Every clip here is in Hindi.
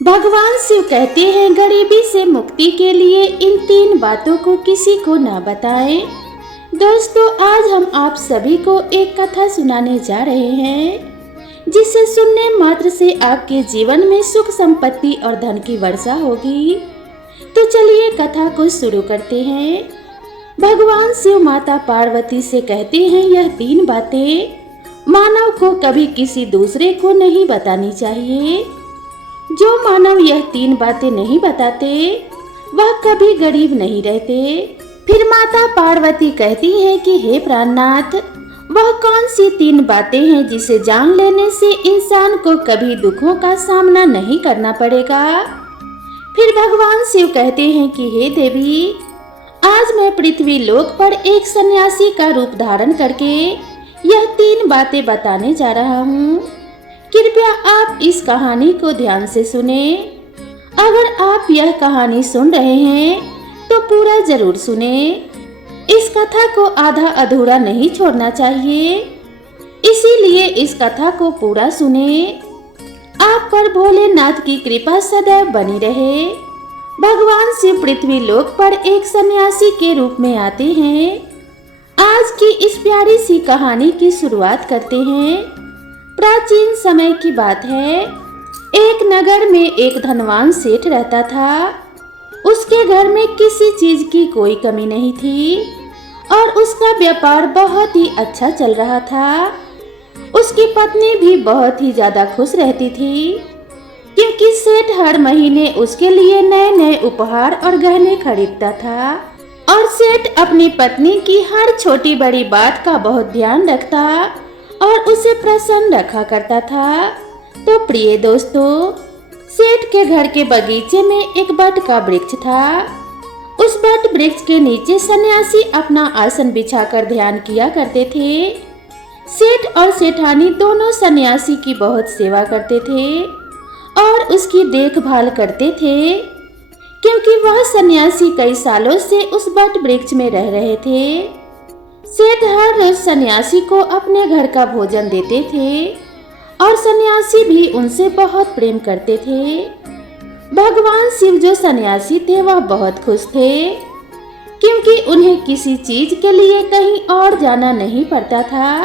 भगवान शिव कहते हैं गरीबी से मुक्ति के लिए इन 3 बातों को किसी को ना बताएं। दोस्तों, आज हम आप सभी को एक कथा सुनाने जा रहे हैं जिसे सुनने मात्र से आपके जीवन में सुख संपत्ति और धन की वर्षा होगी। तो चलिए कथा को शुरू करते हैं। भगवान शिव माता पार्वती से कहते हैं यह 3 बातें मानव को कभी किसी दूसरे को नहीं बतानी चाहिए। जो मानव यह 3 बातें नहीं बताते वह कभी गरीब नहीं रहते। फिर माता पार्वती कहती हैं कि हे प्राणनाथ, वह कौन सी 3 बातें हैं जिसे जान लेने से इंसान को कभी दुखों का सामना नहीं करना पड़ेगा। फिर भगवान शिव कहते हैं कि हे देवी, आज मैं पृथ्वी लोक पर एक सन्यासी का रूप धारण करके यह 3 बातें बताने जा रहा हूँ। कृपया आप इस कहानी को ध्यान से सुने। अगर आप यह कहानी सुन रहे हैं तो पूरा जरूर सुने। इस कथा को आधा अधूरा नहीं छोड़ना चाहिए, इसीलिए इस कथा को पूरा सुने। आप पर भोलेनाथ की कृपा सदैव बनी रहे। भगवान शिव पृथ्वी लोक पर एक सन्यासी के रूप में आते हैं। आज की इस प्यारी सी कहानी की शुरुआत करते हैं। प्राचीन समय की बात है। एक नगर में एक धनवान सेठ रहता था। उसके घर में किसी चीज की कोई कमी नहीं थी और उसका व्यापार बहुत ही अच्छा चल रहा था। उसकी पत्नी भी बहुत ही ज्यादा खुश रहती थी क्योंकि सेठ हर महीने उसके लिए नए नए उपहार और गहने खरीदता था और सेठ अपनी पत्नी की हर छोटी बड़ी बात का बहुत ध्यान रखता और उसे प्रसन्न रखा करता था। तो प्रिय दोस्तों, सेठ के घर के बगीचे में एक बट का वृक्ष था। उस बट वृक्ष के नीचे सन्यासी अपना आसन बिछाकर ध्यान किया करते थे। सेठ और सेठानी दोनों सन्यासी की बहुत सेवा करते थे और उसकी देखभाल करते थे क्योंकि वह सन्यासी कई सालों से उस बट वृक्ष में रह रहे थे। सेठ हर रोज सन्यासी को अपने घर का भोजन देते थे और सन्यासी भी उनसे बहुत प्रेम करते थे। भगवान शिव जो सन्यासी थे वह बहुत खुश थे क्योंकि उन्हें किसी चीज के लिए कहीं और जाना नहीं पड़ता था।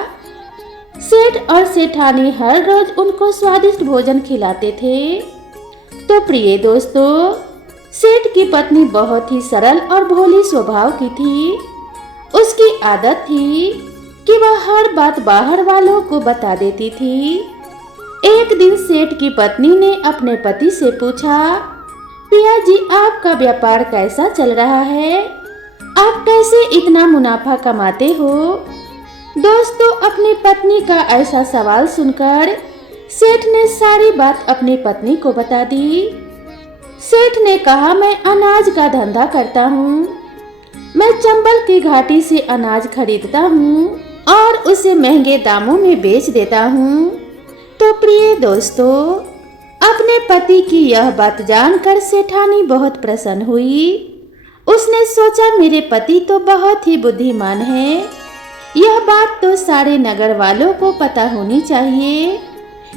सेठ और सेठानी हर रोज उनको स्वादिष्ट भोजन खिलाते थे। तो प्रिय दोस्तों, सेठ की पत्नी बहुत ही सरल और भोली स्वभाव की थी। उसकी आदत थी कि वह हर बात बाहर वालों को बता देती थी। एक दिन सेठ की पत्नी ने अपने पति से पूछा, पिया जी, आपका व्यापार कैसा चल रहा है? आप कैसे इतना मुनाफा कमाते हो? दोस्तों, अपनी पत्नी का ऐसा सवाल सुनकर सेठ ने सारी बात अपनी पत्नी को बता दी। सेठ ने कहा, मैं अनाज का धंधा करता हूँ। मैं चंबल की घाटी से अनाज खरीदता हूँ और उसे महंगे दामों में बेच देता हूँ। तो प्रिय दोस्तों, अपने पति की यह बात जानकर सेठानी बहुत प्रसन्न हुई। उसने सोचा, मेरे पति तो बहुत ही बुद्धिमान है। यह बात तो सारे नगर वालों को पता होनी चाहिए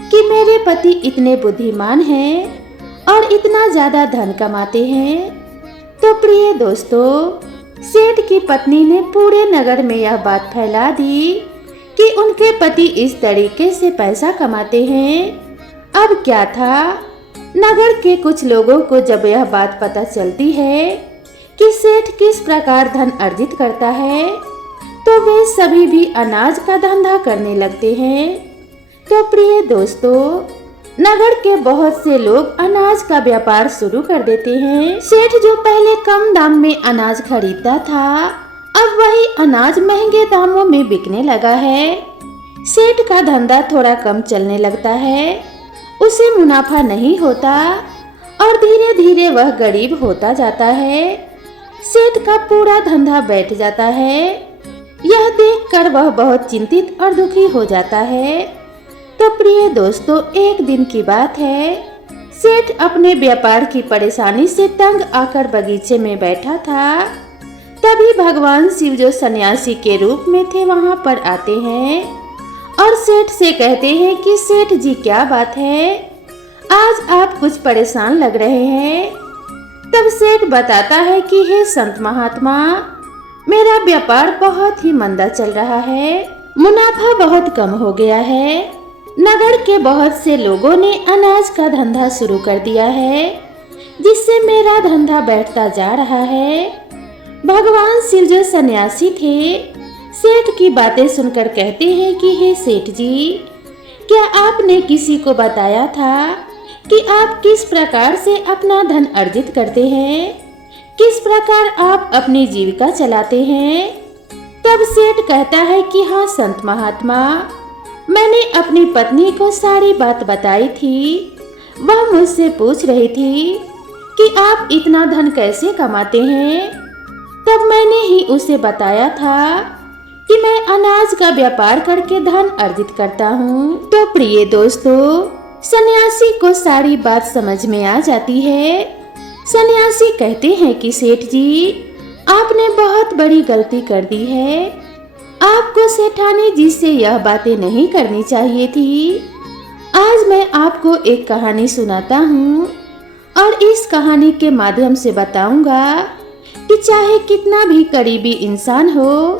कि मेरे पति इतने बुद्धिमान हैं और इतना ज्यादा धन कमाते हैं। तो प्रिय दोस्तों, सेठ की पत्नी ने पूरे नगर में यह बात फैला दी कि उनके पति इस तरीके से पैसा कमाते हैं। अब क्या था, नगर के कुछ लोगों को जब यह बात पता चलती है कि सेठ किस प्रकार धन अर्जित करता है तो वे सभी भी अनाज का धंधा करने लगते हैं। तो प्रिय दोस्तों, नगर के बहुत से लोग अनाज का व्यापार शुरू कर देते हैं। सेठ जो पहले कम दाम में अनाज खरीदता था, अब वही अनाज महंगे दामों में बिकने लगा है। सेठ का धंधा थोड़ा कम चलने लगता है, उसे मुनाफा नहीं होता और धीरे धीरे वह गरीब होता जाता है। सेठ का पूरा धंधा बैठ जाता है। यह देखकर वह बहुत चिंतित और दुखी हो जाता है। तो प्रिय दोस्तों, एक दिन की बात है। सेठ अपने व्यापार की परेशानी से तंग आकर बगीचे में बैठा था। तभी भगवान शिव जो सन्यासी के रूप में थे वहां पर आते हैं और सेठ से कहते हैं कि सेठ जी, क्या बात है, आज आप कुछ परेशान लग रहे हैं। तब सेठ बताता है कि हे संत महात्मा, मेरा व्यापार बहुत ही मंदा चल रहा है, मुनाफा बहुत कम हो गया है। नगर के बहुत से लोगों ने अनाज का धंधा शुरू कर दिया है, जिससे मेरा धंधा बैठता जा रहा है। भगवान शिव जो सन्यासी थे, सेठ की बातें सुनकर कहते हैं कि हे सेठ जी, क्या आपने किसी को बताया था कि आप किस प्रकार से अपना धन अर्जित करते हैं, किस प्रकार आप अपनी जीविका चलाते हैं? तब सेठ कहता है कि हाँ संत महात्मा, मैंने अपनी पत्नी को सारी बात बताई थी। वह मुझसे पूछ रही थी कि आप इतना धन कैसे कमाते हैं। तब मैंने ही उसे बताया था कि मैं अनाज का व्यापार करके धन अर्जित करता हूँ। तो प्रिय दोस्तों, सन्यासी को सारी बात समझ में आ जाती है। सन्यासी कहते हैं कि सेठ जी, आपने बहुत बड़ी गलती कर दी है। आपको सेठानी जी से यह बातें नहीं करनी चाहिए थी। आज मैं आपको एक कहानी सुनाता हूँ और इस कहानी के माध्यम से बताऊंगा कि चाहे कितना भी करीबी इंसान हो,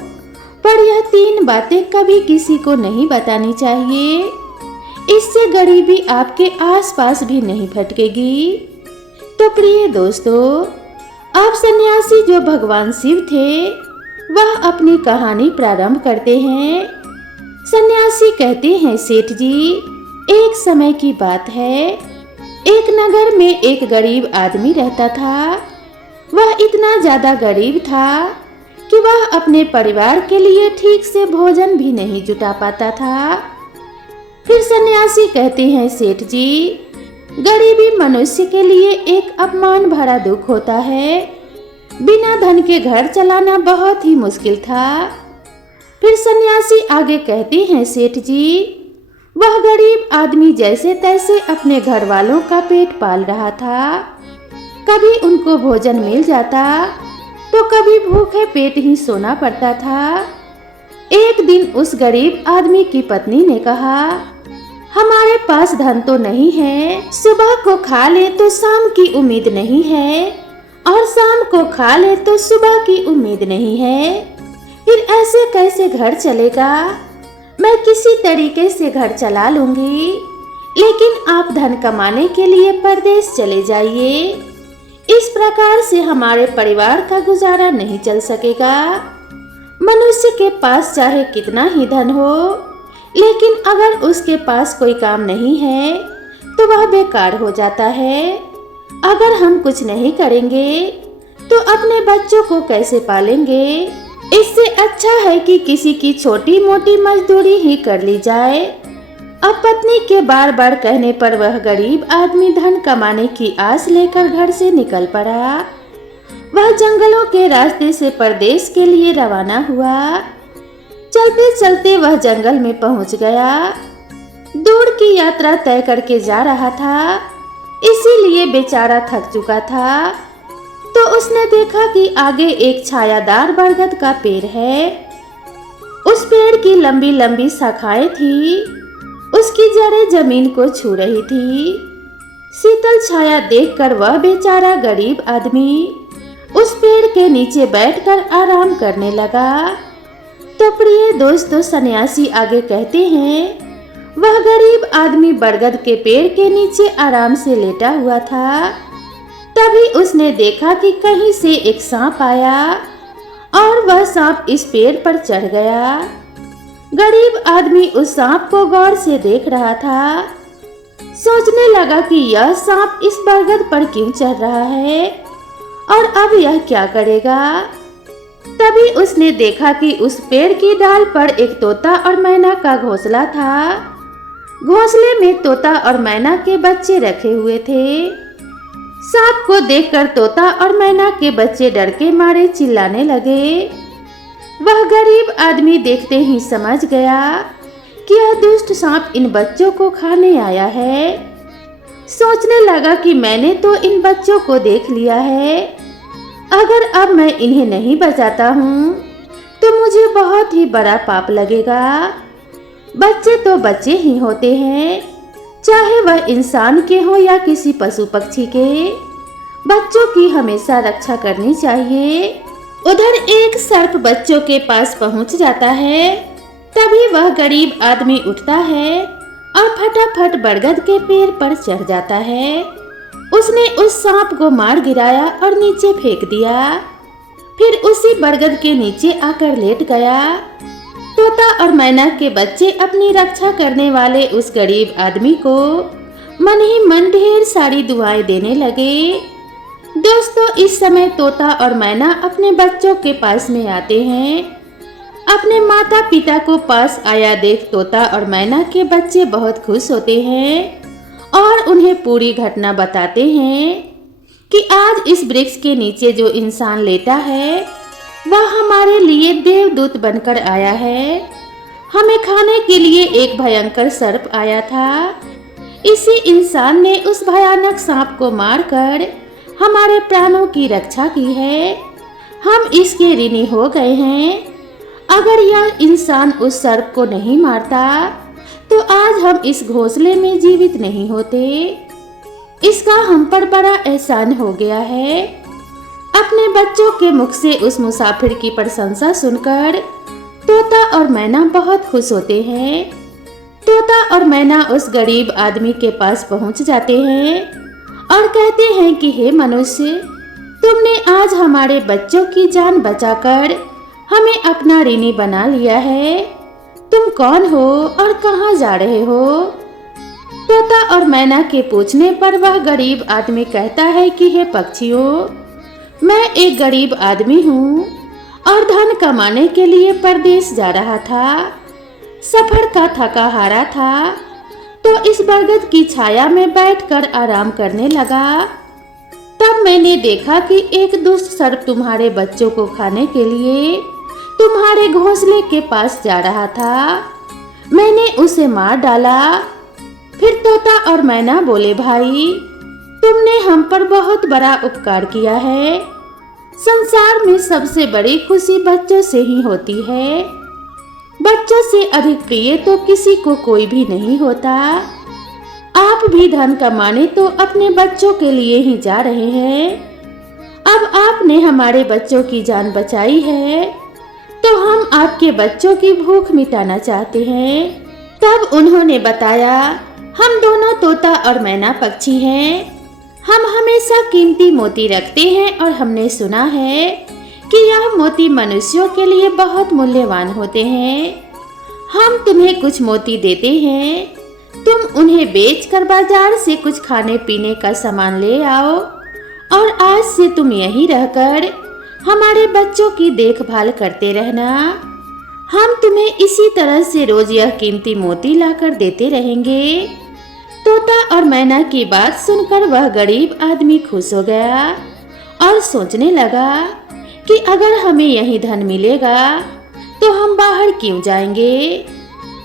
पर यह 3 बातें कभी किसी को नहीं बतानी चाहिए। इससे गरीबी आपके आसपास भी नहीं भटकेगी। तो प्रिय दोस्तों, अब सन्यासी जो भगवान शिव थे, वह अपनी कहानी प्रारंभ करते हैं। सन्यासी कहते हैं, सेठ जी, एक समय की बात है, एक नगर में एक गरीब आदमी रहता था। वह इतना ज्यादा गरीब था कि वह अपने परिवार के लिए ठीक से भोजन भी नहीं जुटा पाता था। फिर सन्यासी कहते हैं, सेठ जी, गरीबी मनुष्य के लिए एक अपमान भरा दुख होता है। बिना धन के घर चलाना बहुत ही मुश्किल था। फिर सन्यासी आगे कहते हैं, सेठ जी, वह गरीब आदमी जैसे तैसे अपने घर वालों का पेट पाल रहा था। कभी उनको भोजन मिल जाता तो कभी भूखे पेट ही सोना पड़ता था। एक दिन उस गरीब आदमी की पत्नी ने कहा, हमारे पास धन तो नहीं है, सुबह को खा ले तो शाम की उम्मीद नहीं है, और शाम को खा ले तो सुबह की उम्मीद नहीं है। फिर ऐसे कैसे घर चलेगा? मैं किसी तरीके से घर चला लूंगी, लेकिन आप धन कमाने के लिए परदेश चले जाइए। इस प्रकार से हमारे परिवार का गुजारा नहीं चल सकेगा। मनुष्य के पास चाहे कितना ही धन हो, लेकिन अगर उसके पास कोई काम नहीं है तो वह बेकार हो जाता है। अगर हम कुछ नहीं करेंगे तो अपने बच्चों को कैसे पालेंगे? इससे अच्छा है कि किसी की छोटी मोटी मजदूरी ही कर ली जाए। अब पत्नी के बार बार कहने पर वह गरीब आदमी धन कमाने की आस लेकर घर से निकल पड़ा। वह जंगलों के रास्ते से परदेश के लिए रवाना हुआ। चलते चलते वह जंगल में पहुंच गया। दूर की यात्रा तय करके जा रहा था, इसीलिए बेचारा थक चुका था। तो उसने देखा कि आगे एक छायादार बरगद का पेड़ है। उस पेड़ की लंबी लंबी शाखाएं थी, उसकी जड़ें जमीन को छू रही थी। शीतल छाया देखकर वह बेचारा गरीब आदमी उस पेड़ के नीचे बैठकर आराम करने लगा। तो प्रिय दोस्तों, सन्यासी आगे कहते हैं, वह गरीब आदमी बरगद के पेड़ के नीचे आराम से लेटा हुआ था। तभी उसने देखा कि कहीं से एक सांप आया और वह सांप इस पेड़ पर चढ़ गया। गरीब आदमी उस सांप को गौर से देख रहा था। सोचने लगा कि यह सांप इस बरगद पर क्यों चढ़ रहा है और अब यह क्या करेगा। तभी उसने देखा कि उस पेड़ की डाल पर एक तोता और मैना का घोंसला था। घोंसले में तोता और मैना के बच्चे रखे हुए थे। सांप को देखकर तोता और मैना के बच्चे डर के मारे चिल्लाने लगे। वह गरीब आदमी देखते ही समझ गया कि यह दुष्ट सांप इन बच्चों को खाने आया है। सोचने लगा कि मैंने तो इन बच्चों को देख लिया है, अगर अब मैं इन्हें नहीं बचाता हूँ तो मुझे बहुत ही बड़ा पाप लगेगा। बच्चे तो बच्चे ही होते हैं, चाहे वह इंसान के हो या किसी पशु पक्षी के। बच्चों की हमेशा रक्षा करनी चाहिए। उधर एक सर्प बच्चों के पास पहुंच जाता है। तभी वह गरीब आदमी उठता है और फटाफट बरगद के पेड़ पर चढ़ जाता है। उसने उस सांप को मार गिराया और नीचे फेंक दिया। फिर उसी बरगद के नीचे आकर लेट गया। तोता और मैना के बच्चे अपनी रक्षा करने वाले उस गरीब आदमी को मन ही मन ढेर सारी दुआएं देने लगे। दोस्तों, इस समय तोता और मैना अपने बच्चों के पास में आते हैं। अपने माता पिता को पास आया देख तोता और मैना के बच्चे बहुत खुश होते हैं और उन्हें पूरी घटना बताते हैं कि आज इस वृक्ष के नीचे जो इंसान लेटा है वह हमारे लिए देवदूत बनकर आया है। हमें खाने के लिए एक भयंकर सर्प आया था। इसी इंसान ने उस भयानक सांप को मारकर हमारे प्राणों की रक्षा की है। हम इसके ऋणी हो गए हैं। अगर यह इंसान उस सर्प को नहीं मारता तो आज हम इस घोंसले में जीवित नहीं होते। इसका हम पर बड़ा एहसान हो गया है। अपने बच्चों के मुख से उस मुसाफिर की प्रशंसा सुनकर तोता और मैना बहुत खुश होते हैं। तोता और मैना उस गरीब आदमी के पास पहुंच जाते हैं और कहते हैं कि हे मनुष्य, तुमने आज हमारे बच्चों की जान बचाकर हमें अपना ऋणी बना लिया है। तुम कौन हो और कहाँ जा रहे हो? तोता और मैना के पूछने पर वह गरीब आदमी कहता है कि हे पक्षियों, मैं एक गरीब आदमी हूँ और धन कमाने के लिए परदेश जा रहा था। सफर का थका हारा था तो इस बरगद की छाया में बैठकर आराम करने लगा। तब मैंने देखा कि एक दुष्ट सर्प तुम्हारे बच्चों को खाने के लिए तुम्हारे घोंसले के पास जा रहा था। मैंने उसे मार डाला। फिर तोता और मैना बोले, भाई, तुमने हम पर बहुत बड़ा उपकार किया है। संसार में सबसे बड़ी खुशी बच्चों से ही होती है। बच्चों से अधिक प्रिय तो किसी को कोई भी नहीं होता। आप भी धन कमाने तो अपने बच्चों के लिए ही जा रहे हैं। अब आपने हमारे बच्चों की जान बचाई है तो हम आपके बच्चों की भूख मिटाना चाहते हैं। तब उन्होंने बताया, हम दोनों तोता और मैना पक्षी हैं। हम हमेशा कीमती मोती रखते हैं और हमने सुना है कि यह मोती मनुष्यों के लिए बहुत मूल्यवान होते हैं। हम तुम्हें कुछ मोती देते हैं। तुम उन्हें बेचकर बाजार से कुछ खाने पीने का सामान ले आओ और आज से तुम यहीं रहकर हमारे बच्चों की देखभाल करते रहना। हम तुम्हें इसी तरह से रोज यह कीमती मोती लाकर देते रहेंगे। तोता और मैना की बात सुनकर वह गरीब आदमी खुश हो गया और सोचने लगा कि अगर हमें यही धन मिलेगा तो हम बाहर क्यों जाएंगे।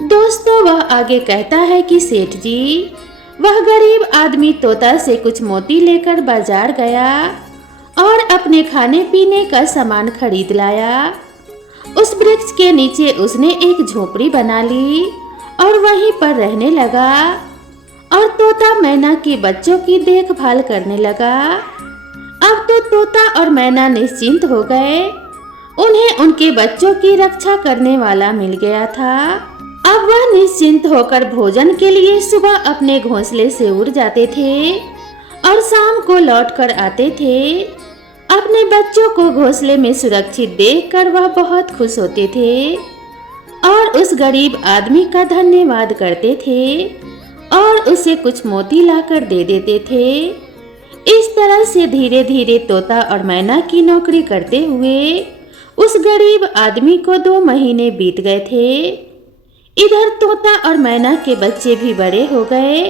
दोस्तों, वह आगे कहता है कि सेठ जी, वह गरीब आदमी तोता से कुछ मोती लेकर बाजार गया और अपने खाने पीने का सामान खरीद लाया। उस वृक्ष के नीचे उसने एक झोपड़ी बना ली और वहीं पर रहने लगा और तोता मैना के बच्चों की देखभाल करने लगा। अब तो तोता और मैना निश्चिंत हो गए। उन्हें उनके बच्चों की रक्षा करने वाला मिल गया था। अब वह निश्चिंत होकर भोजन के लिए सुबह अपने घोंसले से उड़ जाते थे और शाम को लौटकर आते थे। अपने बच्चों को घोंसले में सुरक्षित देखकर वह बहुत खुश होते थे और उस गरीब आदमी का धन्यवाद करते थे और उसे कुछ मोती लाकर दे देते थे। इस तरह से धीरे धीरे तोता और मैना की नौकरी करते हुए उस गरीब आदमी को 2 महीने बीत गए थे। इधर तोता और मैना के बच्चे भी बड़े हो गए।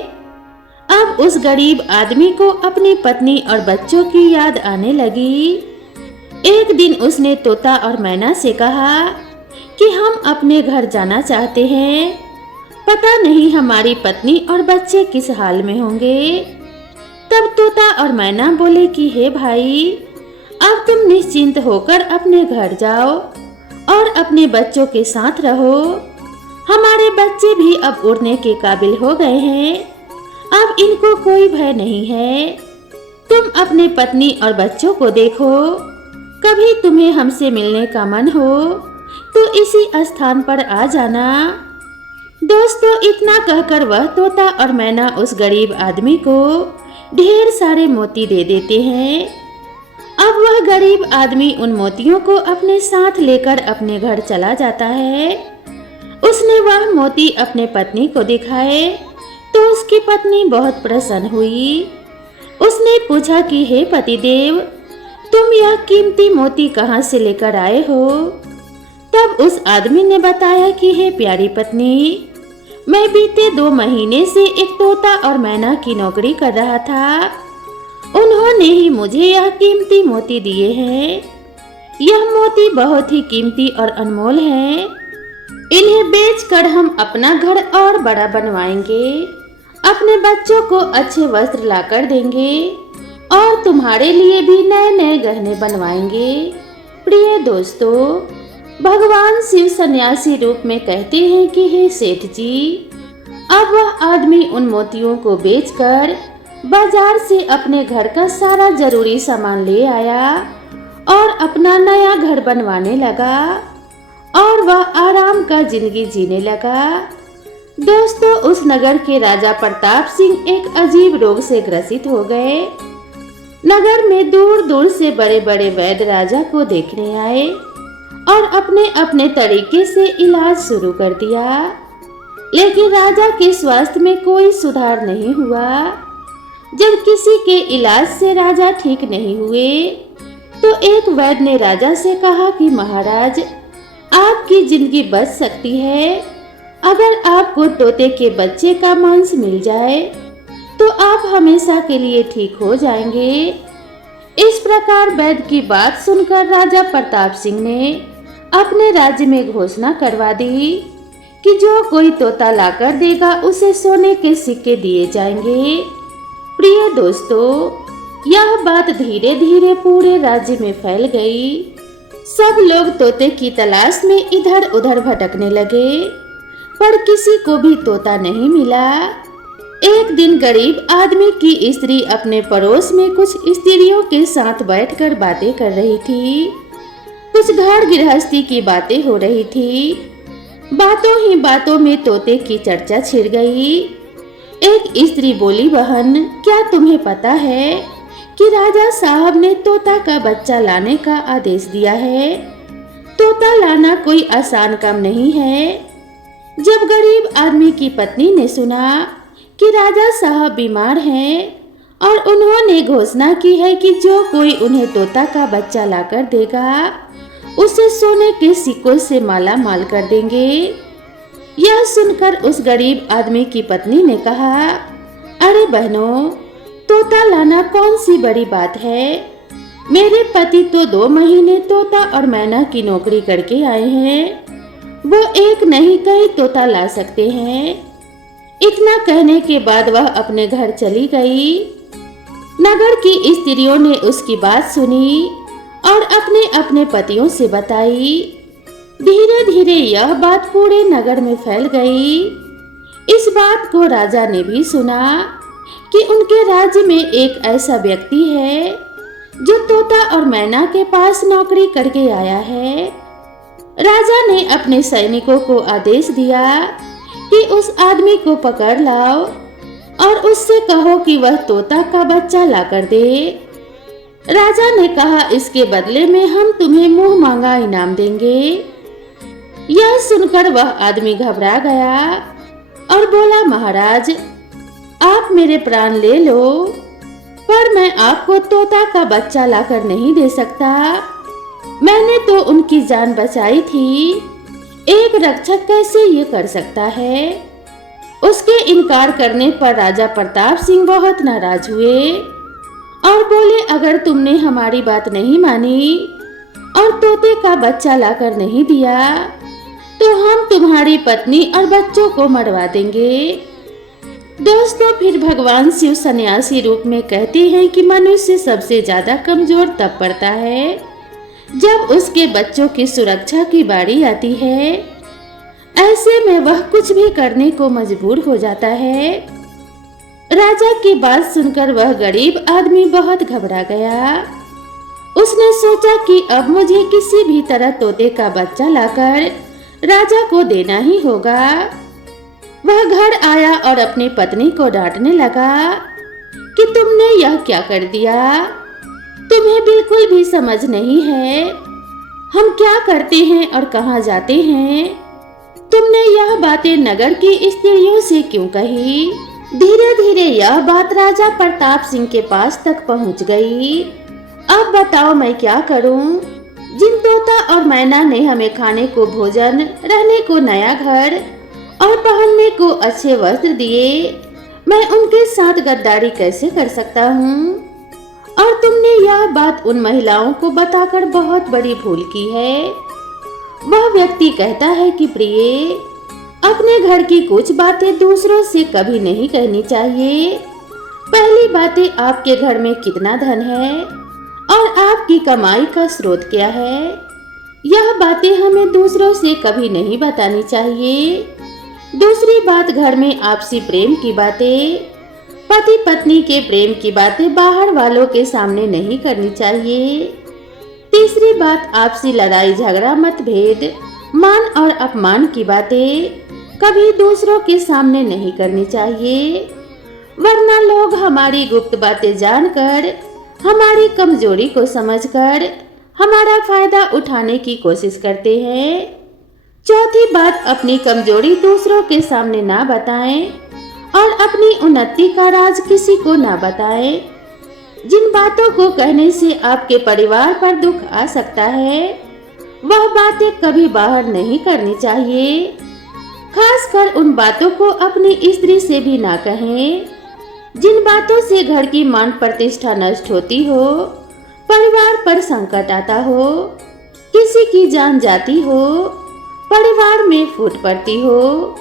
अब उस गरीब आदमी को अपनी पत्नी और बच्चों की याद आने लगी। एक दिन उसने तोता और मैना से कहा कि हम अपने घर जाना चाहते हैं। पता नहीं हमारी पत्नी और बच्चे किस हाल में होंगे। तब तोता और मैना बोले कि हे भाई, अब तुम निश्चिंत होकर अपने घर जाओ और अपने बच्चों के साथ रहो। हमारे बच्चे भी अब उड़ने के काबिल हो गए हैं। अब इनको कोई भय नहीं है। तुम अपने पत्नी और बच्चों को देखो। कभी तुम्हें हमसे मिलने का मन हो तो इसी स्थान पर आ जाना। दोस्तों, इतना कहकर वह तोता और मैना उस गरीब आदमी को ढेर सारे मोती दे देते हैं। अब वह गरीब आदमी उन मोतियों को अपने साथ लेकर अपने घर चला जाता है। उसने वह मोती अपने पत्नी को दिखाए तो उसकी पत्नी बहुत प्रसन्न हुई। उसने पूछा कि हे पतिदेव, तुम यह कीमती मोती कहाँ से लेकर आए हो? तब उस आदमी ने बताया कि हे प्यारी पत्नी, मैं बीते 2 महीने से एक तोता और मैना की नौकरी कर रहा था। उन्होंने ही मुझे यह कीमती मोती दिए हैं। यह मोती बहुत ही कीमती और अनमोल हैं। इन्हें बेचकर हम अपना घर और बड़ा बनवाएंगे, अपने बच्चों को अच्छे वस्त्र लाकर देंगे और तुम्हारे लिए भी नए नए गहने बनवाएंगे। प्रिय दोस्तों, भगवान शिव सन्यासी रूप में कहते हैं कि हे सेठ जी, अब वह आदमी उन मोतियों को बेचकर बाजार से अपने घर का सारा जरूरी सामान ले आया और अपना नया घर बनवाने लगा और वह आराम का जिंदगी जीने लगा। दोस्तों, उस नगर के राजा प्रताप सिंह एक अजीब रोग से ग्रसित हो गए। नगर में दूर दूर से बड़े बड़े वैद्य राजा को देखने आए और अपने अपने तरीके से इलाज शुरू कर दिया, लेकिन राजा के स्वास्थ्य में कोई सुधार नहीं हुआ। जब किसी के इलाज से राजा ठीक नहीं हुए तो एक वैद्य ने राजा से कहा कि महाराज, आपकी जिंदगी बच सकती है अगर आपको तोते के बच्चे का मांस मिल जाए तो आप हमेशा के लिए ठीक हो जाएंगे। इस प्रकार वैद्य की बात सुनकर राजा प्रताप सिंह ने अपने राज्य में घोषणा करवा दी कि जो कोई तोता लाकर देगा उसे सोने के सिक्के दिए जाएंगे। प्रिय दोस्तों, यह बात धीरे धीरे पूरे राज्य में फैल गई। सब लोग तोते की तलाश में इधर उधर भटकने लगे, पर किसी को भी तोता नहीं मिला। एक दिन गरीब आदमी की स्त्री अपने पड़ोस में कुछ स्त्रियों के साथ बैठकर बातें कर रही थी। कुछ घर गृहस्थी की बातें हो रही थी। बातों ही बातों में तोते की चर्चा छिड़ गई। एक स्त्री बोली, बहन, क्या तुम्हें पता है कि राजा साहब ने तोता का बच्चा लाने का आदेश दिया है? तोता लाना कोई आसान काम नहीं है। जब गरीब आदमी की पत्नी ने सुना कि राजा साहब बीमार हैं और उन्होंने घोषणा की है कि जो कोई उन्हें तोता का बच्चा लाकर देगा उसे सोने के सिक्कों से माला माल कर देंगे। यह सुनकर उस गरीब आदमी की पत्नी ने कहा, अरे बहनों, तोता लाना कौन सी बड़ी बात है? मेरे पति तो 2 महीने तोता और मैना की नौकरी करके आए हैं। वो एक नहीं कई तोता ला सकते हैं। इतना कहने के बाद वह अपने घर चली गई। नगर की स्त्रियों ने उसकी बात सुनी और अपने अपने पतियों से बताई। धीरे धीरे यह बात पूरे नगर में फैल गई। इस बात को राजा ने भी सुना कि उनके राज्य में एक ऐसा व्यक्ति है जो तोता और मैना के पास नौकरी करके आया है। राजा ने अपने सैनिकों को आदेश दिया कि उस आदमी को पकड़ लाओ और उससे कहो कि वह तोता का बच्चा लाकर दे। राजा ने कहा, इसके बदले में हम तुम्हें मुंह मांगा इनाम देंगे। यह सुनकर वह आदमी घबरा गया और बोला, महाराज, आप मेरे प्राण ले लो, पर मैं आपको तोता का बच्चा लाकर नहीं दे सकता। मैंने तो उनकी जान बचाई थी। एक रक्षक कैसे ये कर सकता है? उसके इनकार करने पर राजा प्रताप सिंह बहुत नाराज हुए और बोले, अगर तुमने हमारी बात नहीं मानी और तोते का बच्चा लाकर नहीं दिया तो हम तुम्हारी पत्नी और बच्चों को मरवा देंगे। दोस्तों, फिर भगवान शिव सन्यासी रूप में कहते हैं कि मनुष्य सबसे ज्यादा कमजोर तब पड़ता है जब उसके बच्चों की सुरक्षा की बारी आती है। ऐसे में वह कुछ भी करने को मजबूर हो जाता है। राजा की बात सुनकर वह गरीब आदमी बहुत घबरा गया। उसने सोचा कि अब मुझे किसी भी तरह तोते का बच्चा लाकर राजा को देना ही होगा। वह घर आया और अपनी पत्नी को डांटने लगा कि तुमने यह क्या कर दिया? तुम्हें बिल्कुल भी समझ नहीं है हम क्या करते हैं और कहाँ जाते हैं। तुमने यह बातें नगर की स्त्रियों से क्यों कही? धीरे धीरे यह बात राजा प्रताप सिंह के पास तक पहुंच गई। अब बताओ मैं क्या करूं? जिन तोता और मैना ने हमें खाने को भोजन, रहने को नया घर और पहनने को अच्छे वस्त्र दिए, मैं उनके साथ गद्दारी कैसे कर सकता हूँ? और तुमने यह बात उन महिलाओं को बताकर बहुत बड़ी भूल की है। वह व्यक्ति कहता है कि प्रिय, अपने घर की कुछ बातें दूसरों से कभी नहीं कहनी चाहिए। पहली बातें आपके घर में कितना धन है और आपकी कमाई का स्रोत क्या है, यह बातें हमें दूसरों से कभी नहीं बतानी चाहिए। दूसरी बात, घर में आपसी प्रेम की बातें, पति पत्नी के प्रेम की बातें बाहर वालों के सामने नहीं करनी चाहिए। तीसरी बात, आपसी लड़ाई झगड़ा मतभेद, मान और अपमान की बातें कभी दूसरों के सामने नहीं करनी चाहिए, वरना लोग हमारी गुप्त बातें जानकर, हमारी कमजोरी को समझकर हमारा फायदा उठाने की कोशिश करते हैं। चौथी बात, अपनी कमजोरी दूसरों के सामने ना बताएं और अपनी उन्नति का राज किसी को ना बताएं। जिन बातों को कहने से आपके परिवार पर दुख आ सकता है, वह बातें कभी बाहर नहीं करनी चाहिए। खासकर उन बातों को अपनी स्त्री से भी ना कहें जिन बातों से घर की मान प्रतिष्ठा नष्ट होती हो, परिवार पर संकट आता हो, किसी की जान जाती हो, परिवार में फूट पड़ती हो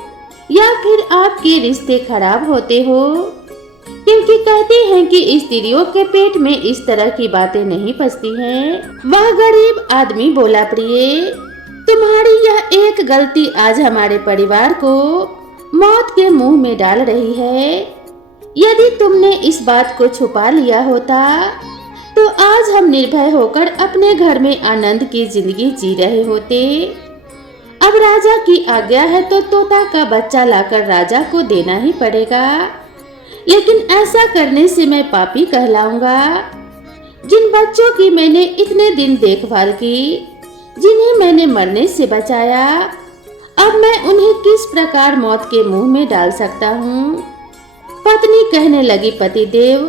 या फिर आपके रिश्ते खराब होते हो। क्योंकि कहते हैं कि स्त्रियों के पेट में इस तरह की बातें नहीं पचती हैं। वह गरीब आदमी बोला, प्रिय, तुम्हारी यह एक गलती आज हमारे परिवार को मौत के मुंह में डाल रही है। यदि तुमने इस बात को छुपा लिया होता तो आज हम निर्भय होकर अपने घर में आनंद की जिंदगी जी रहे होते। अब राजा की आज्ञा है तो तोता का बच्चा लाकर राजा को देना ही पड़ेगा, लेकिन ऐसा करने से मैं पापी कहलाऊंगा। जिन बच्चों की मैंने इतने दिन देखभाल की, जिन्हें मैंने मरने से बचाया, अब मैं उन्हें किस प्रकार मौत के मुंह में डाल सकता हूँ? पत्नी कहने लगी, पतिदेव,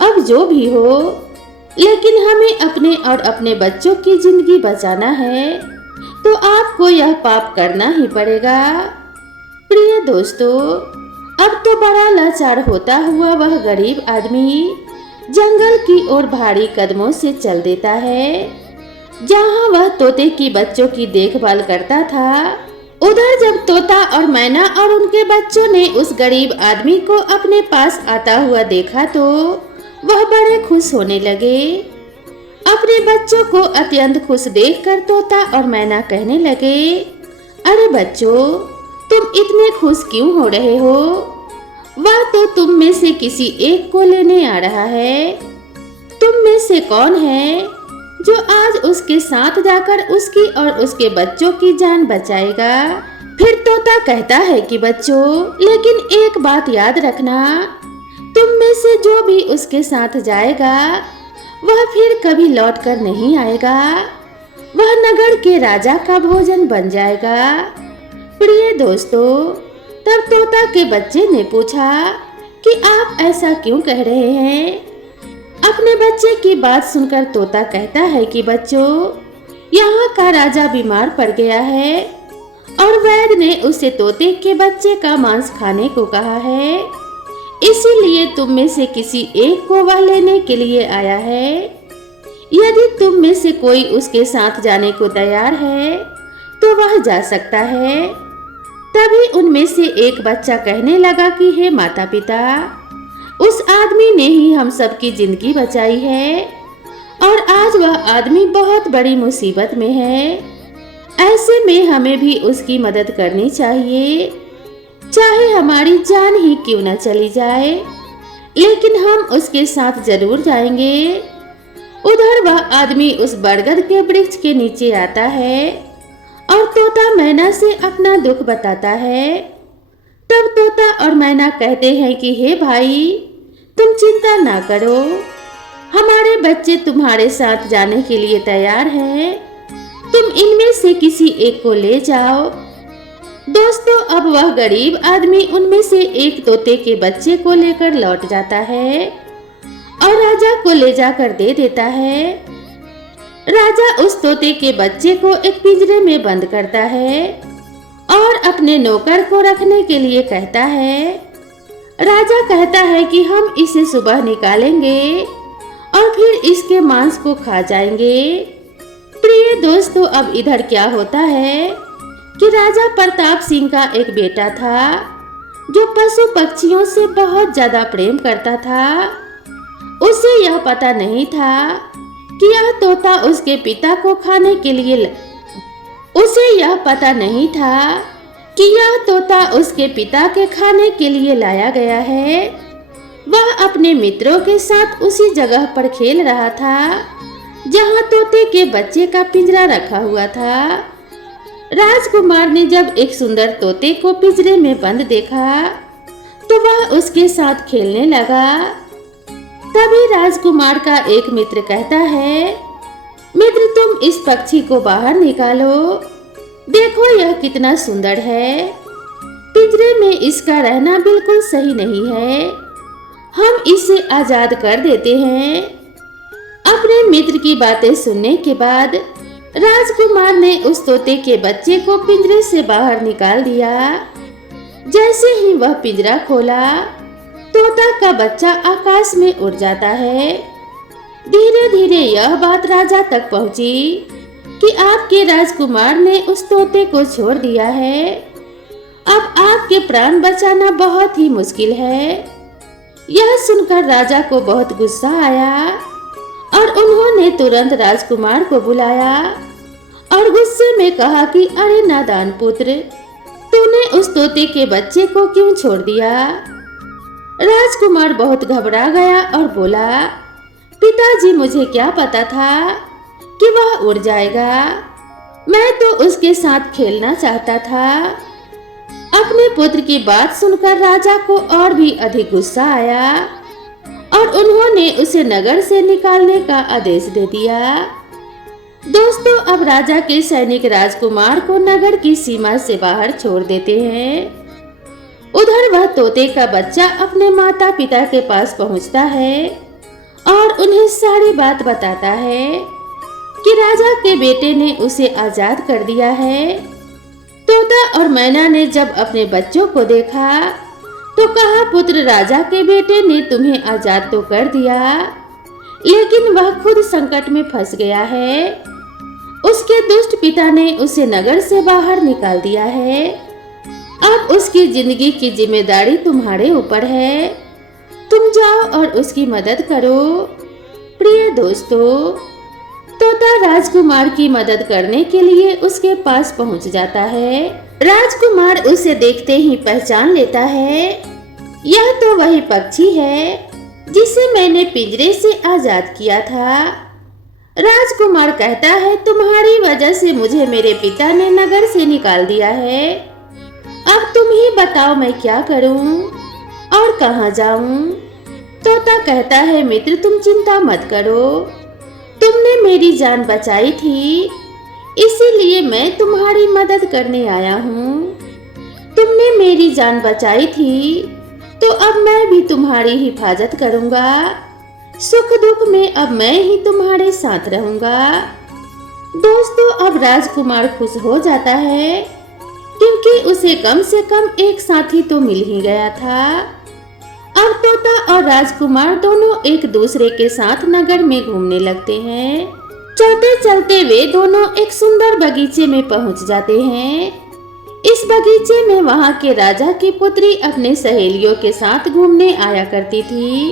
अब जो भी हो, लेकिन हमें अपने और अपने बच्चों की जिंदगी बचाना है तो आपको यह पाप करना ही पड़ेगा। प्रिय दोस्तों, अब तो बड़ा लाचार होता हुआ वह गरीब आदमी जंगल की ओर भारी कदमों से चल देता है। जहाँ वह तोते की बच्चों की देखभाल करता था, उधर जब तोता और मैना और उनके बच्चों ने उस गरीब आदमी को अपने पास आता हुआ देखा तो वह बड़े खुश होने लगे। अपने बच्चों को अत्यंत खुश देखकर तोता और मैना कहने लगे, अरे बच्चों, तुम इतने खुश क्यों हो रहे हो? वह तो तुम में से किसी एक को लेने आ रहा है। तुम में से कौन है जो आज उसके साथ जाकर उसकी और उसके बच्चों की जान बचाएगा? फिर तोता कहता है कि बच्चों, लेकिन एक बात याद रखना, तुम में से जो भी उसके साथ जाएगा वह फिर कभी लौट कर नहीं आएगा। वह नगर के राजा का भोजन बन जाएगा। प्रिय दोस्तों, तब तोता के बच्चे ने पूछा कि आप ऐसा क्यों कह रहे हैं? अपने बच्चे की बात सुनकर तोता कहता है कि बच्चों, यहाँ का राजा बीमार पड़ गया है और वैद्य ने उसे तोते के बच्चे का मांस खाने को कहा है, इसीलिए तुम में से किसी एक को वह लेने के लिए आया है। यदि तुम में से कोई उसके साथ जाने को तैयार है तो वह जा सकता है। तभी उनमें से एक बच्चा कहने लगा कि हे माता पिता, उस आदमी ने ही हम सबकी जिंदगी बचाई है और आज वह आदमी बहुत बड़ी मुसीबत में है। ऐसे में हमें भी उसकी मदद करनी चाहिए, चाहे हमारी जान ही क्यों न चली जाए। लेकिन हम उसके साथ जरूर जाएंगे। उधर वह आदमी उस बरगद के वृक्ष के नीचे आता है और तोता मैना से अपना दुख बताता है। तब तोता और मैना कहते हैं कि हे भाई, तुम चिंता ना करो, हमारे बच्चे तुम्हारे साथ जाने के लिए तैयार हैं। तुम इनमें से किसी एक को ले जाओ। दोस्तों, अब वह गरीब आदमी उनमें से एक तोते के बच्चे को लेकर लौट जाता है और राजा को ले जाकर दे देता है। राजा उस तोते के बच्चे को एक पिंजरे में बंद करता है और अपने नौकर को रखने के लिए कहता है। राजा कहता है कि हम इसे सुबह निकालेंगे और फिर इसके मांस को खा जाएंगे। प्रिय दोस्तों, अब इधर क्या होता है कि राजा प्रताप सिंह का एक बेटा था जो पशु पक्षियों से बहुत ज्यादा प्रेम करता था। उसे यह पता नहीं था कि यह तोता उसके पिता को खाने के लिए उसके पिता के खाने के लिए लाया गया है। वह अपने मित्रों के साथ उसी जगह पर खेल रहा था जहां तोते के बच्चे का पिंजरा रखा हुआ था। राजकुमार ने जब एक सुंदर तोते को पिंजरे में बंद देखा तो वह उसके साथ खेलने लगा। तभी राजकुमार का एक मित्र कहता है, मित्र, तुम इस पक्षी को बाहर निकालो, देखो यह कितना सुंदर है। पिंजरे में इसका रहना बिल्कुल सही नहीं है, हम इसे आजाद कर देते हैं। अपने मित्र की बातें सुनने के बाद राजकुमार ने उस तोते के बच्चे को पिंजरे से बाहर निकाल दिया। जैसे ही वह पिंजरा खोला, तोता का बच्चा आकाश में उड़ जाता है। धीरे धीरे यह बात राजा तक पहुंची कि आपके राजकुमार ने उस तोते को छोड़ दिया है। अब आपके प्राण बचाना बहुत ही मुश्किल है। यह सुनकर राजा को बहुत गुस्सा आया और उन्होंने तुरंत राजकुमार को बुलाया और गुस्से में कहा कि अरे नादान पुत्र, तूने उस तोते के बच्चे को क्यों छोड़ दिया? राजकुमार बहुत घबरा गया और बोला, पिताजी, मुझे क्या पता था कि वह उड़ जाएगा, मैं तो उसके साथ खेलना चाहता था। अपने पुत्र की बात सुनकर राजा को और भी अधिक गुस्सा आया और उन्होंने उसे नगर से निकालने का आदेश दे दिया। दोस्तों, अब राजा के सैनिक राजकुमार को नगर की सीमा से बाहर छोड़ देते हैं। उधर वह तोते का बच्चा अपने माता पिता के पास पहुंचता है और उन्हें सारी बात बताता है कि राजा के बेटे ने उसे आजाद कर दिया है। तोता और मैना ने जब अपने बच्चों को देखा तो कहा, पुत्र, राजा के बेटे ने तुम्हें आजाद तो कर दिया, लेकिन वह खुद संकट में फंस गया है। उसके दुष्ट पिता ने उसे नगर से बाहर निकाल दिया है। अब उसकी जिंदगी की जिम्मेदारी तुम्हारे ऊपर है, तुम जाओ और उसकी मदद करो। प्रिय दोस्तों, तोता राजकुमार की मदद करने के लिए उसके पास पहुंच जाता है। राजकुमार उसे देखते ही पहचान लेता है, यह तो वही पक्षी है जिसे मैंने पिंजरे से आजाद किया था। राजकुमार कहता है, तुम्हारी वजह से मुझे मेरे पिता ने नगर से निकाल दिया है। अब तुम ही बताओ मैं क्या करूं और कहां जाऊं? तोता कहता है, मित्र, तुम चिंता मत करो, तुमने मेरी जान बचाई थी, इसीलिए मैं तुम्हारी मदद करने आया हूँ। तुमने मेरी जान बचाई थी तो अब मैं भी तुम्हारी हिफाजत करूँगा। सुख दुख में अब मैं ही तुम्हारे साथ रहूँगा। दोस्तों, अब राजकुमार खुश हो जाता है क्योंकि उसे कम से कम एक साथी तो मिल ही गया था। अब तोता और राजकुमार दोनों एक दूसरे के साथ नगर में घूमने लगते हैं। चलते चलते वे दोनों एक सुंदर बगीचे में पहुंच जाते हैं। इस बगीचे में वहां के राजा की पुत्री अपने सहेलियों के साथ घूमने आया करती थी।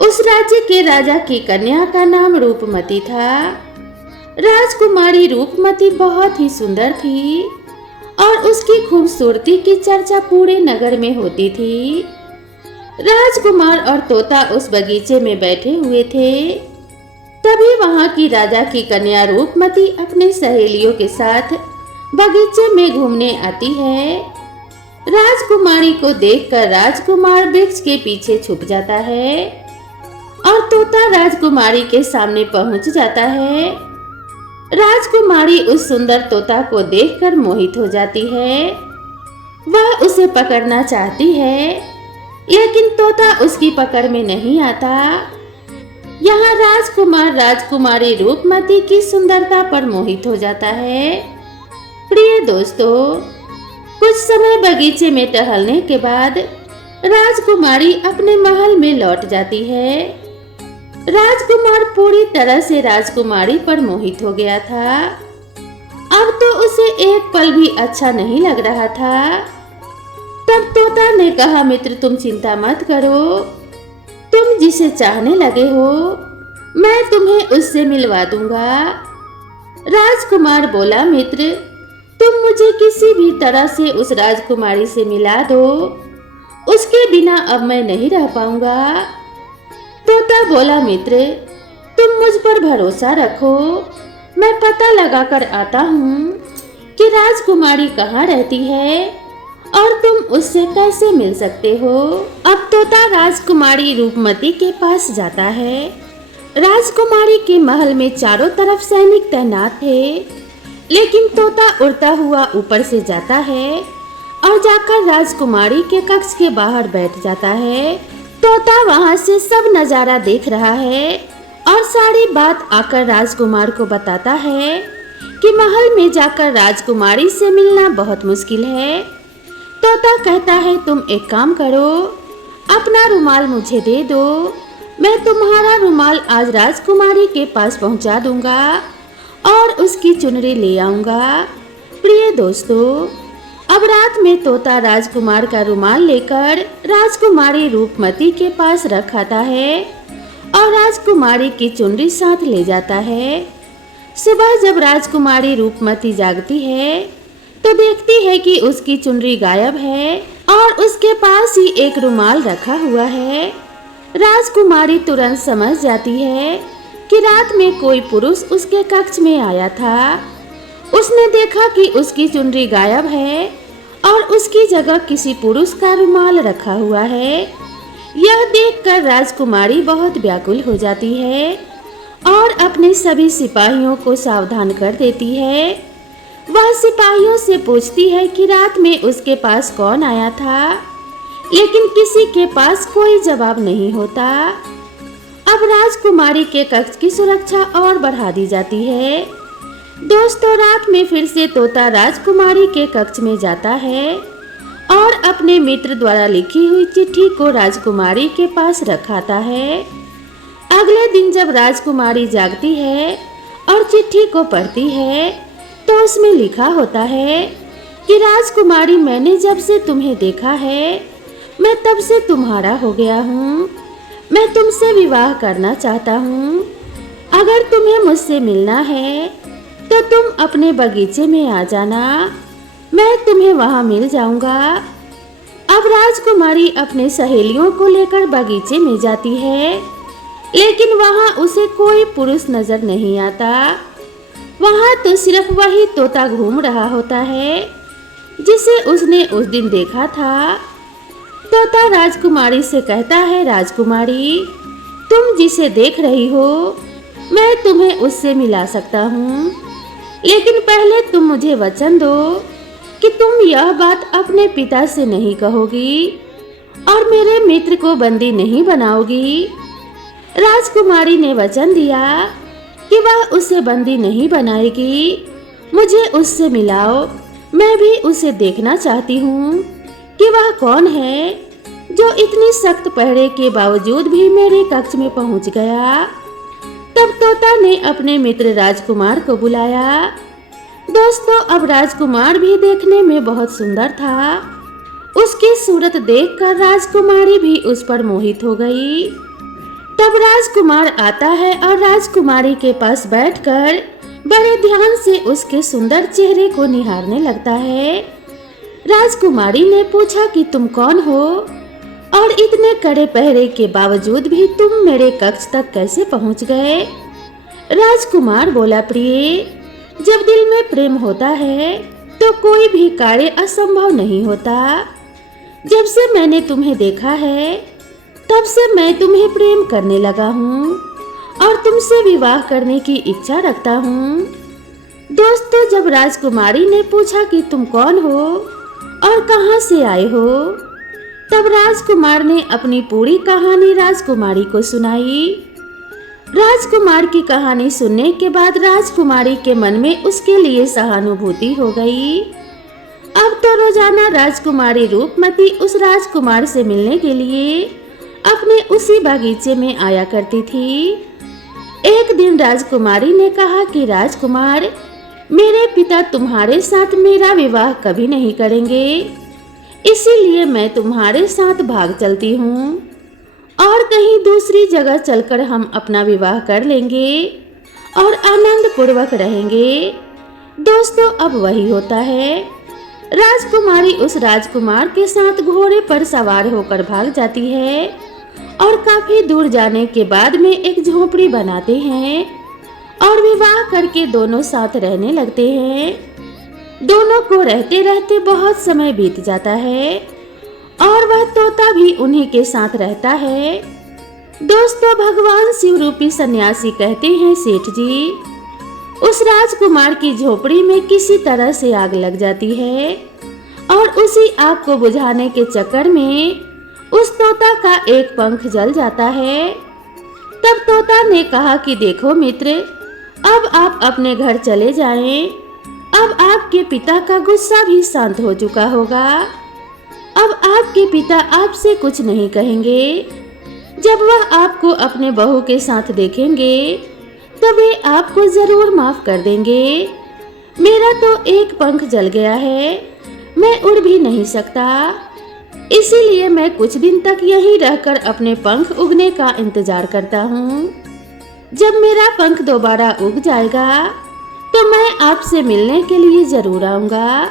उस राज्य के राजा की कन्या का नाम रूपमती था। राजकुमारी रूपमती बहुत ही सुंदर थी और उसकी खूबसूरती की चर्चा पूरे नगर में होती थी। राजकुमार और तोता उस बगीचे में बैठे हुए थे। तभी वहां की राजा की कन्या रूपमती अपनी सहेलियों के साथ बगीचे में घूमने आती है। राजकुमारी को देखकर राजकुमार वृक्ष के पीछे छुप जाता है और तोता राजकुमारी के सामने पहुंच जाता है। राजकुमारी उस सुंदर तोता को देखकर मोहित हो जाती है। वह उसे पकड़ना चाहती है, लेकिन तोता उसकी पकड़ में नहीं आता। यहाँ राजकुमार राजकुमारी रूपमती की सुंदरता पर मोहित हो जाता है। प्रिय दोस्तों, कुछ समय बगीचे में टहलने के बाद राजकुमारी अपने महल में लौट जाती है। राजकुमार पूरी तरह से राजकुमारी पर मोहित हो गया था। अब तो उसे एक पल भी अच्छा नहीं लग रहा था। तब तोता ने कहा, मित्र तुम चिंता मत करो, तुम जिसे चाहने लगे हो मैं तुम्हें उससे मिलवा दूंगा। राजकुमार बोला, मित्र तुम मुझे किसी भी तरह से उस राजकुमारी से मिला दो, उसके बिना अब मैं नहीं रह पाऊंगा। तोता बोला, मित्र तुम मुझ पर भरोसा रखो, मैं पता लगाकर आता हूँ कि राजकुमारी कहाँ रहती है और तुम उससे कैसे मिल सकते हो। अब तोता राजकुमारी रूपमती के पास जाता है। राजकुमारी के महल में चारों तरफ सैनिक तैनात थे, लेकिन तोता उड़ता हुआ ऊपर से जाता है और जाकर राजकुमारी के कक्ष के बाहर बैठ जाता है। तोता वहां से सब नजारा देख रहा है और सारी बात आकर राजकुमार को बताता है कि महल में जाकर राजकुमारी से मिलना बहुत मुश्किल है। तोता कहता है, तुम एक काम करो, अपना रुमाल मुझे दे दो, मैं तुम्हारा रुमाल आज राजकुमारी के पास पहुंचा दूंगा और उसकी चुनरी ले आऊंगा। प्रिय दोस्तों, अब रात में तोता राजकुमार का रुमाल लेकर राजकुमारी रूपमती के पास रख आता है और राजकुमारी की चुनरी साथ ले जाता है। सुबह जब राजकुमारी रूपमती जागती है तो देखती है कि उसकी चुनरी गायब है और उसके पास ही एक रुमाल रखा हुआ है। राजकुमारी तुरंत समझ जाती है कि रात में कोई पुरुष उसके कक्ष में आया था। उसने देखा कि उसकी चुनरी गायब है और उसकी जगह किसी पुरुष का रुमाल रखा हुआ है। यह देखकर राजकुमारी बहुत व्याकुल हो जाती है और अपने सभी सिपाहियों को सावधान कर देती है। वह सिपाहियों से पूछती है कि रात में उसके पास कौन आया था, लेकिन किसी के पास कोई जवाब नहीं होता। अब राजकुमारी के कक्ष की सुरक्षा और बढ़ा दी जाती है। दोस्तों, रात में फिर से तोता राजकुमारी के कक्ष में जाता है और अपने मित्र द्वारा लिखी हुई चिट्ठी को राजकुमारी के पास रखाता है। अगले दिन जब राजकुमारी जागती है और चिट्ठी को पढ़ती है तो उसमें लिखा होता है कि राजकुमारी, मैंने जब से तुम्हें देखा है मैं तब से तुम्हारा हो गया हूँ। मैं तुमसे विवाह करना चाहता हूँ। अगर तुम्हें मुझसे मिलना है तो तुम अपने बगीचे में आ जाना, मैं तुम्हें वहाँ मिल जाऊंगा। अब राजकुमारी अपने सहेलियों को लेकर बगीचे में जाती है, लेकिन वहाँ उसे कोई पुरुष नजर नहीं आता। वहाँ तो सिर्फ वही तोता घूम रहा होता है जिसे उसने उस दिन देखा था। तोता राजकुमारी से कहता है, राजकुमारी तुम जिसे देख रही हो मैं तुम्हें उससे मिला सकता हूँ, लेकिन पहले तुम मुझे वचन दो कि तुम यह बात अपने पिता से नहीं कहोगी और मेरे मित्र को बंदी नहीं बनाओगी। राजकुमारी ने वचन दिया कि वह उसे बंदी नहीं बनाएगी। मुझे उससे मिलाओ, मैं भी उसे देखना चाहती हूँ कि वह कौन है जो इतनी सख्त पहरे के बावजूद भी मेरे कक्ष में पहुँच गया। तब तोता ने अपने मित्र राजकुमार को बुलाया। दोस्तों, अब राजकुमार भी देखने में बहुत सुंदर था। उसकी सूरत देखकर राजकुमारी भी उस पर मोहित हो गई। तब राजकुमार आता है और राजकुमारी के पास बैठकर बड़े ध्यान से उसके सुंदर चेहरे को निहारने लगता है। राजकुमारी ने पूछा कि तुम कौन हो और इतने कड़े पहरे के बावजूद भी तुम मेरे कक्ष तक कैसे पहुंच गए? राजकुमार बोला, प्रिय, जब दिल में प्रेम होता है तो कोई भी कार्य असंभव नहीं होता। जब से मैंने तुम्हें देखा है तब से मैं तुम्हें प्रेम करने लगा हूँ और तुमसे विवाह करने की इच्छा रखता हूँ। दोस्तों, जब राजकुमारी ने पूछा कि तुम कौन हो और कहाँ से आए हो, तब राजकुमार ने अपनी पूरी कहानी राजकुमारी को सुनाई। राजकुमार की कहानी सुनने के बाद राजकुमारी के मन में उसके लिए सहानुभूति हो गई। अब तो रोजाना राजकुमारी रूपमती उस राजकुमार से मिलने के लिए अपने उसी बगीचे में आया करती थी। एक दिन राजकुमारी ने कहा कि राजकुमार, मेरे पिता तुम्हारे साथ मेरा विवाह कभी नहीं करेंगे, इसीलिए मैं तुम्हारे साथ भाग चलती हूँ और कहीं दूसरी जगह चलकर हम अपना विवाह कर लेंगे और आनंद पूर्वक रहेंगे। दोस्तों, अब वही होता है। राजकुमारी उस राजकुमार के साथ घोड़े पर सवार होकर भाग जाती है और काफी दूर जाने के बाद में एक झोपड़ी बनाते हैं और विवाह करके दोनों साथ रहने लगते हैं। दोनों को रहते रहते बहुत समय बीत जाता है और वह तोता भी उन्हीं के साथ रहता है। दोस्तों, भगवान शिव रूपी सन्यासी कहते हैं, सेठ जी, उस राजकुमार की झोपड़ी में किसी तरह से आग लग जाती है और उसी आग को बुझाने के चक्कर में उस तोता का एक पंख जल जाता है। तब तोता ने कहा कि देखो मित्र, अब आप अपने घर चले जाएं। अब आपके पिता का गुस्सा भी शांत हो चुका होगा। अब आपके पिता आपसे कुछ नहीं कहेंगे। जब वह आपको अपने बहू के साथ देखेंगे तो वे आपको जरूर माफ कर देंगे। मेरा तो एक पंख जल गया है, मैं उड़ भी नहीं सकता, इसीलिए मैं कुछ दिन तक यहीं रहकर अपने पंख उगने का इंतजार करता हूँ। जब मेरा पंख दोबारा उग जाएगा तो मैं आपसे मिलने के लिए जरूर आऊंगा।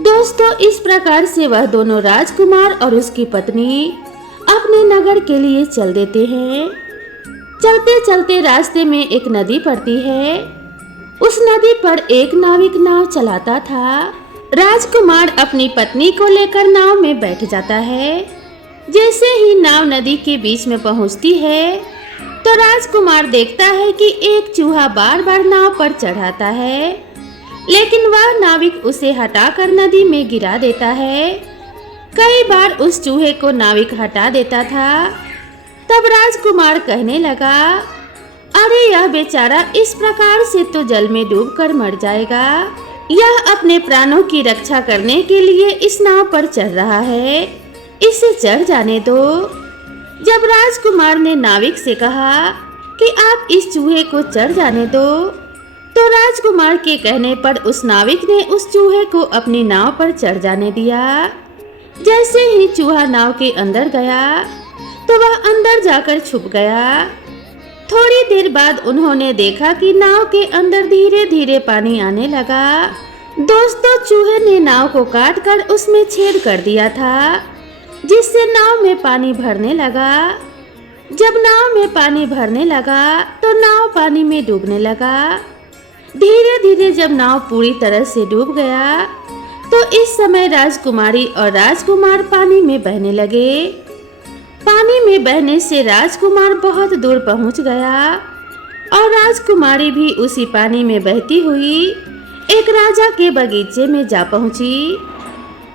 दोस्तों, इस प्रकार से वह दोनों राजकुमार और उसकी पत्नी अपने नगर के लिए चल देते हैं। चलते चलते रास्ते में एक नदी पड़ती है। उस नदी पर एक नाविक नाव चलाता था। राजकुमार अपनी पत्नी को लेकर नाव में बैठ जाता है। जैसे ही नाव नदी के बीच में पहुंचती है तो राजकुमार देखता है कि एक चूहा बार बार नाव पर चढ़ाता है, लेकिन वह नाविक उसे हटाकर नदी में गिरा देता है। कई बार उस चूहे को नाविक हटा देता था। तब राजकुमार कहने लगा, अरे यह बेचारा इस प्रकार से तो जल में डूबकर मर जाएगा। यह अपने प्राणों की रक्षा करने के लिए इस नाव पर चढ़ रहा है, इसे चढ़ जाने दो। जब राजकुमार ने नाविक से कहा कि आप इस चूहे को चढ़ जाने दो, तो राजकुमार के कहने पर उस नाविक ने उस चूहे को अपनी नाव पर चढ़ जाने दिया। जैसे ही चूहा नाव के अंदर गया तो वह अंदर जाकर छुप गया। थोड़ी देर बाद उन्होंने देखा कि नाव के अंदर धीरे धीरे पानी आने लगा। दोस्तों, चूहे ने नाव को काटकर उसमें छेद कर दिया था, जिससे नाव में पानी भरने लगा। जब नाव में पानी भरने लगा तो नाव पानी में डूबने लगा। धीरे धीरे जब नाव पूरी तरह से डूब गया तो इस समय राजकुमारी और राजकुमार पानी में बहने लगे। पानी में बहने से राजकुमार बहुत दूर पहुंच गया और राजकुमारी भी उसी पानी में बहती हुई एक राजा के बगीचे में जा पहुंची।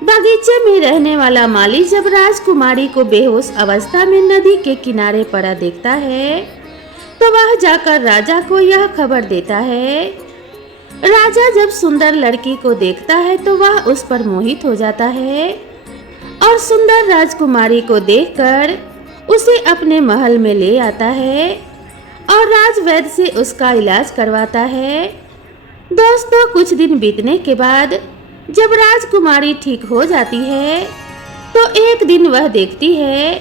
बगीचे में रहने वाला माली जब राजकुमारी को बेहोश अवस्था में नदी के किनारे पड़ा देखता है तो वह जाकर राजा को यह खबर देता है। राजा जब सुंदर लड़की को देखता है तो वह उस पर मोहित हो जाता है और सुंदर राजकुमारी को देखकर उसे अपने महल में ले आता है और राजवैद्य से उसका इलाज करवाता है। दोस्तों, कुछ दिन बीतने के बाद जब राजकुमारी ठीक हो जाती है तो एक दिन वह देखती है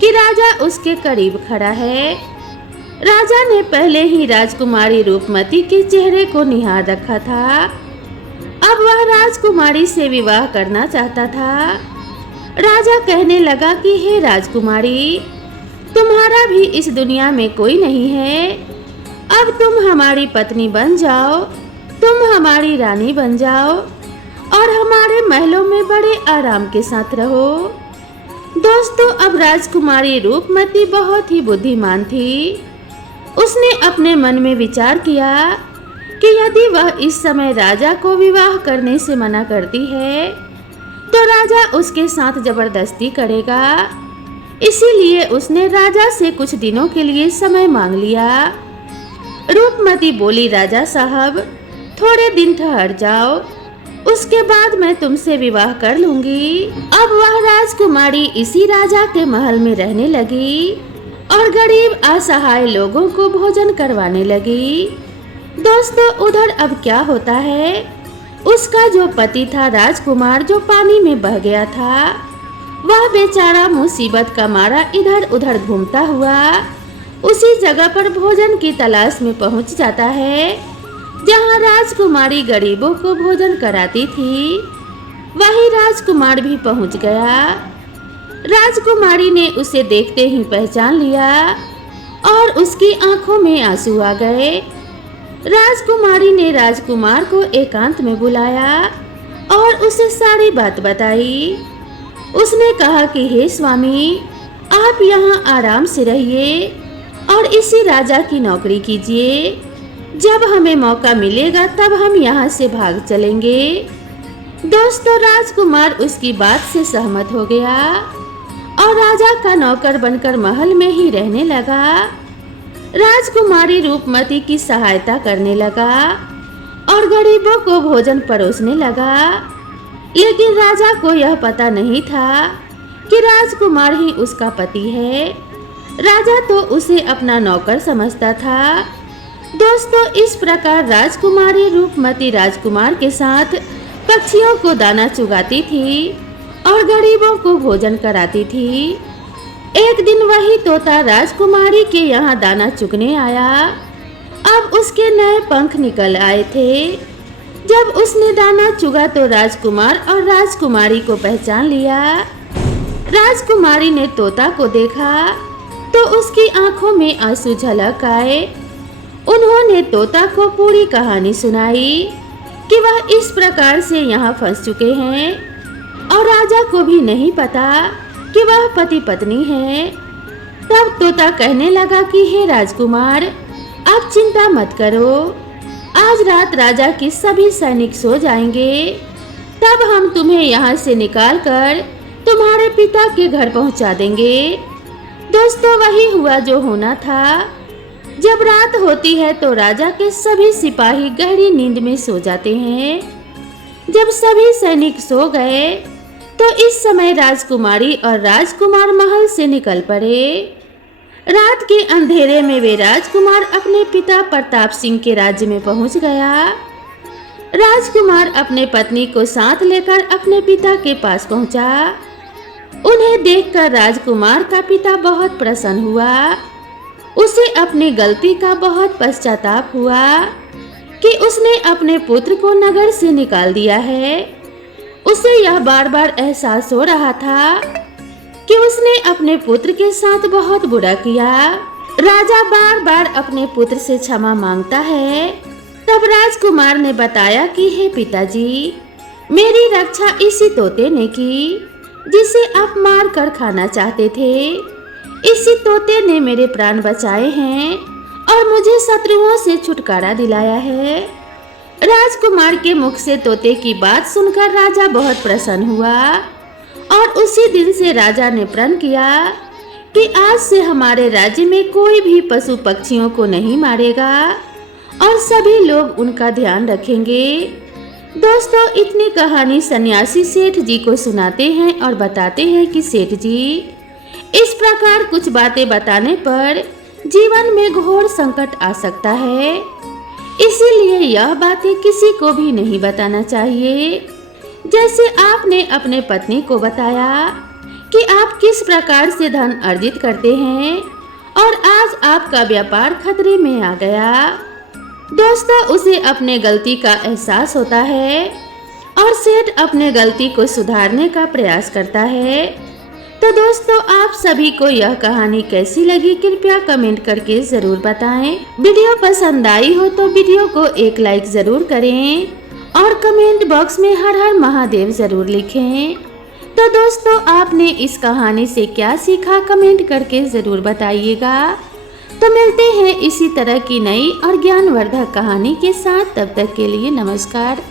कि राजा उसके करीब खड़ा है। राजा ने पहले ही राजकुमारी रूपमती के चेहरे को निहार रखा था। अब वह राजकुमारी से विवाह करना चाहता था। राजा कहने लगा कि हे राजकुमारी, तुम्हारा भी इस दुनिया में कोई नहीं है। अब तुम हमारी पत्नी बन जाओ, तुम हमारी रानी बन जाओ और हमारे महलों में बड़े आराम के साथ रहो। दोस्तों, अब राजकुमारी रूपमती बहुत ही बुद्धिमान थी। उसने अपने मन में विचार किया कि यदि वह इस समय राजा को विवाह करने से मना करती है तो राजा उसके साथ जबरदस्ती करेगा। इसीलिए उसने राजा से कुछ दिनों के लिए समय मांग लिया। रूपमती बोली, राजा साहब, थोड़े दिन ठहर जाओ, उसके बाद मैं तुमसे विवाह कर लूंगी। अब वह राजकुमारी इसी राजा के महल में रहने लगी और गरीब असहाय लोगों को भोजन करवाने लगी। दोस्तों, उधर अब क्या होता है, उसका जो पति था राजकुमार, जो पानी में बह गया था, वह बेचारा मुसीबत का मारा इधर उधर घूमता हुआ उसी जगह पर भोजन की तलाश में पहुंच जाता है जहां राजकुमारी गरीबों को भोजन कराती थी। वही राजकुमार भी पहुंच गया। राजकुमारी ने उसे देखते ही पहचान लिया और उसकी आंखों में आंसू आ गए। राजकुमारी ने राजकुमार को एकांत में बुलाया और उसे सारी बात बताई। उसने कहा कि हे स्वामी, आप यहाँ आराम से रहिए और इसी राजा की नौकरी कीजिए। जब हमें मौका मिलेगा तब हम यहाँ से भाग चलेंगे। दोस्तों, राजकुमार उसकी बात से सहमत हो गया और राजा का नौकर बनकर महल में ही रहने लगा। राजकुमारी रूपमती की सहायता करने लगा और गरीबों को भोजन परोसने लगा। लेकिन राजा को यह पता नहीं था कि राजकुमार ही उसका पति है। राजा तो उसे अपना नौकर समझता था। दोस्तों, इस प्रकार राजकुमारी रूपमती राजकुमार के साथ पक्षियों को दाना चुगाती थी और गरीबों को भोजन कराती थी। एक दिन वही तोता राजकुमारी के यहाँ दाना चुगने आया। अब उसके नए पंख निकल आए थे। जब उसने दाना चुगा तो राजकुमार और राजकुमारी को पहचान लिया। राजकुमारी ने तोता को देखा तो उसकी आंखों में आंसू झलक आए। उन्होंने तोता को पूरी कहानी सुनाई कि वह इस प्रकार से यहाँ फंस चुके हैं और राजा को भी नहीं पता कि वह पति पत्नी है। तब तोता कहने लगा कि हे राजकुमार, आप चिंता मत करो, आज रात राजा के सभी सैनिक सो जाएंगे, तब हम तुम्हें यहाँ से निकालकर तुम्हारे पिता के घर पहुँचा देंगे। दोस्तों, वही हुआ जो होना था। जब रात होती है तो राजा के सभी सिपाही गहरी नींद में सो जाते हैं। जब सभी सैनिक सो गए तो इस समय राजकुमारी और राजकुमार महल से निकल पड़े। रात के अंधेरे में वे राजकुमार अपने पिता प्रताप सिंह के राज्य में पहुंच गया। राजकुमार अपने पत्नी को साथ लेकर अपने पिता के पास पहुंचा। उन्हें देखकर राजकुमार का पिता बहुत प्रसन्न हुआ। उसे अपनी गलती का बहुत पश्चाताप हुआ कि उसने अपने पुत्र को नगर से निकाल दिया है। उसे यह बार बार एहसास हो रहा था कि उसने अपने पुत्र के साथ बहुत बुरा किया। राजा बार बार अपने पुत्र से क्षमा मांगता है। तब राजकुमार ने बताया कि हे पिताजी, मेरी रक्षा इसी तोते ने की जिसे आप मार कर खाना चाहते थे। इसी तोते ने मेरे प्राण बचाए हैं और मुझे शत्रुओं से छुटकारा दिलाया है। राजकुमार के मुख से तोते की बात सुनकर राजा बहुत प्रसन्न हुआ और उसी दिन से राजा ने प्रण किया कि आज से हमारे राज्य में कोई भी पशु पक्षियों को नहीं मारेगा और सभी लोग उनका ध्यान रखेंगे। दोस्तों, इतनी कहानी सन्यासी सेठ जी को सुनाते हैं और बताते हैं कि सेठ जी इस प्रकार कुछ बातें बताने पर जीवन में घोर संकट आ सकता है। इसीलिए यह बातें किसी को भी नहीं बताना चाहिए। जैसे आपने अपने पत्नी को बताया कि आप किस प्रकार से धन अर्जित करते हैं और आज आपका व्यापार खतरे में आ गया। दोस्तों, उसे अपने गलती का एहसास होता है और सेठ अपने गलती को सुधारने का प्रयास करता है। तो दोस्तों, आप सभी को यह कहानी कैसी लगी कृपया कमेंट करके जरूर बताएं। वीडियो पसंद आई हो तो वीडियो को एक लाइक जरूर करें और कमेंट बॉक्स में हर हर महादेव जरूर लिखें। तो दोस्तों, आपने इस कहानी से क्या सीखा कमेंट करके जरूर बताइएगा। तो मिलते हैं इसी तरह की नई और ज्ञानवर्धक कहानी के साथ। तब तक के लिए नमस्कार।